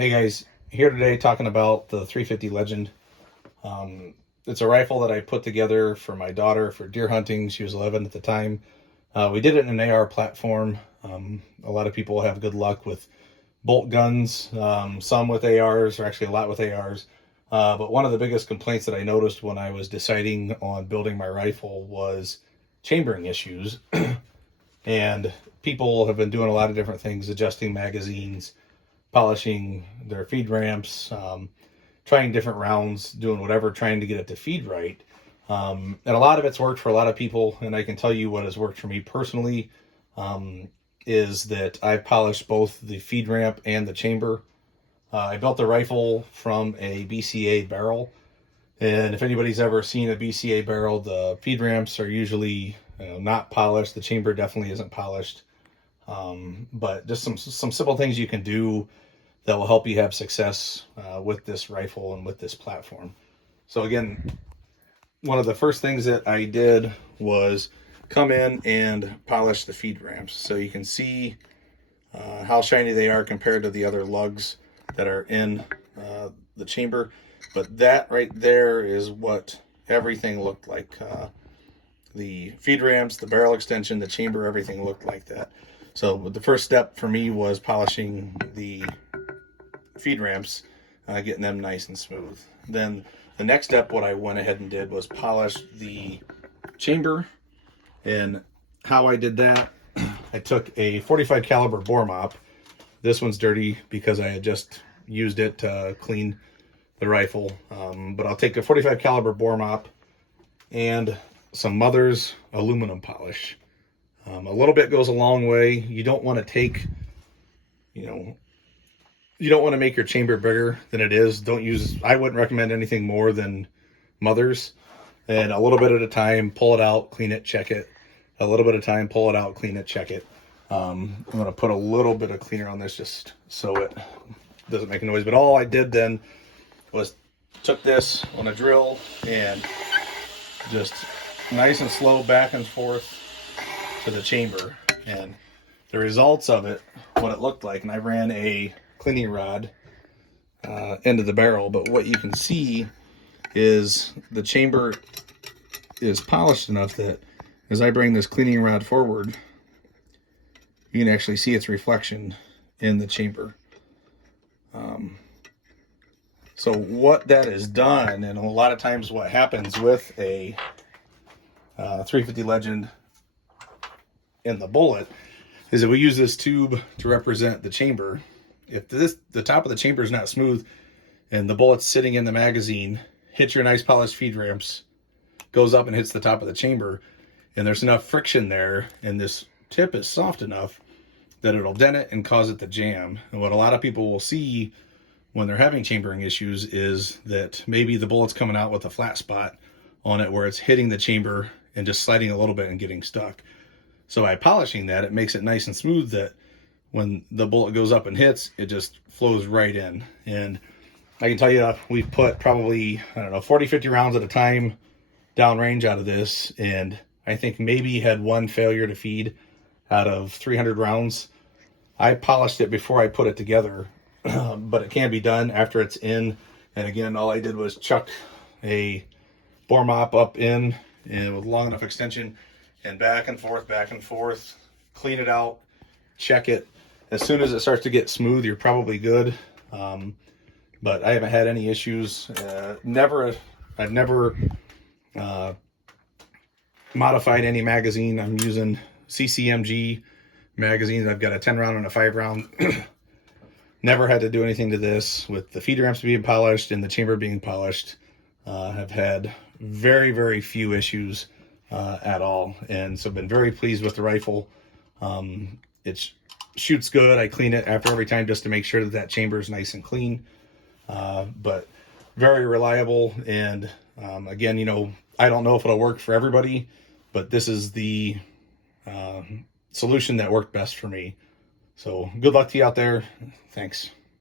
Hey guys, here today talking about the 350 Legend. It's a rifle that I put together for my daughter for deer hunting. She was 11 at the time. We did it in an AR platform. A lot of people have good luck with bolt guns, some with ARs, or actually a lot with ARs. But one of the biggest complaints that I noticed when I was deciding on building my rifle was chambering issues. And people have been doing a lot of different things, adjusting magazines, polishing their feed ramps, trying different rounds, doing whatever, trying to get it to feed right. And a lot of it's worked for a lot of people, and I can tell you what has worked for me personally is that I've polished both the feed ramp and the chamber. I built the rifle from a BCA barrel, and if anybody's ever seen a BCA barrel, the feed ramps are usually not polished. The chamber definitely isn't polished. But just some simple things you can do that will help you have success with this rifle and with this platform. So again, one of the first things that I did was come in and polish the feed ramps. So you can see how shiny they are compared to the other lugs that are in the chamber. But that right there is what everything looked like. The feed ramps, the barrel extension, the chamber, everything looked like that. So the first step for me was polishing the feed ramps, getting them nice and smooth. Then the next step, what I went ahead and did was polish the chamber. And how I did that, I took a 45 caliber bore mop. This one's dirty because I had just used it to clean the rifle. But I'll take a 45 caliber bore mop and some Mother's aluminum polish. A little bit goes a long way. You don't want to take, you don't want to make your chamber bigger than it is. I wouldn't recommend anything more than Mother's. And a little bit at a time, pull it out, clean it, check it. A little bit of time, pull it out, clean it, check it. I'm going to put a little bit of cleaner on this just so it doesn't make a noise. But all I did then was took this on a drill and just nice and slow back and forth to the chamber. And the results of it, what it looked like, and I ran a cleaning rod into the barrel, but what you can see is the chamber is polished enough that as I bring this cleaning rod forward, you can actually see its reflection in the chamber. So what that has done, and a lot of times what happens with a 350 Legend in the bullet, is that we use this tube to represent the chamber. If the top of the chamber is not smooth and the bullet's sitting in the magazine, hits your nice polished feed ramps, goes up and hits the top of the chamber, and there's enough friction there, and this tip is soft enough that it'll dent it and cause it to jam. And what a lot of people will see when they're having chambering issues is that maybe the bullet's coming out with a flat spot on it where it's hitting the chamber and just sliding a little bit and getting stuck. So by polishing that, it makes it nice and smooth that when the bullet goes up and hits, it just flows right in. And I can tell you, we've put probably, 40, 50 rounds at a time downrange out of this. And I think maybe had one failure to feed out of 300 rounds. I polished it before I put it together, but it can be done after it's in. And again, all I did was chuck a bore mop up in and with long enough extension and back and forth, clean it out, check it. As soon as it starts to get smooth, you're probably good. But I haven't had any issues. I've never modified any magazine. I'm using CCMG magazines. I've got a 10 round and a 5 round. Never had to do anything to this. With the feed ramps being polished and the chamber being polished, have had very, very few issues at all. And so I've been very pleased with the rifle. It shoots good. I clean it after every time just to make sure that chamber is nice and clean. But very reliable. And again, I don't know if it'll work for everybody, but this is the solution that worked best for me. So good luck to you out there. Thanks.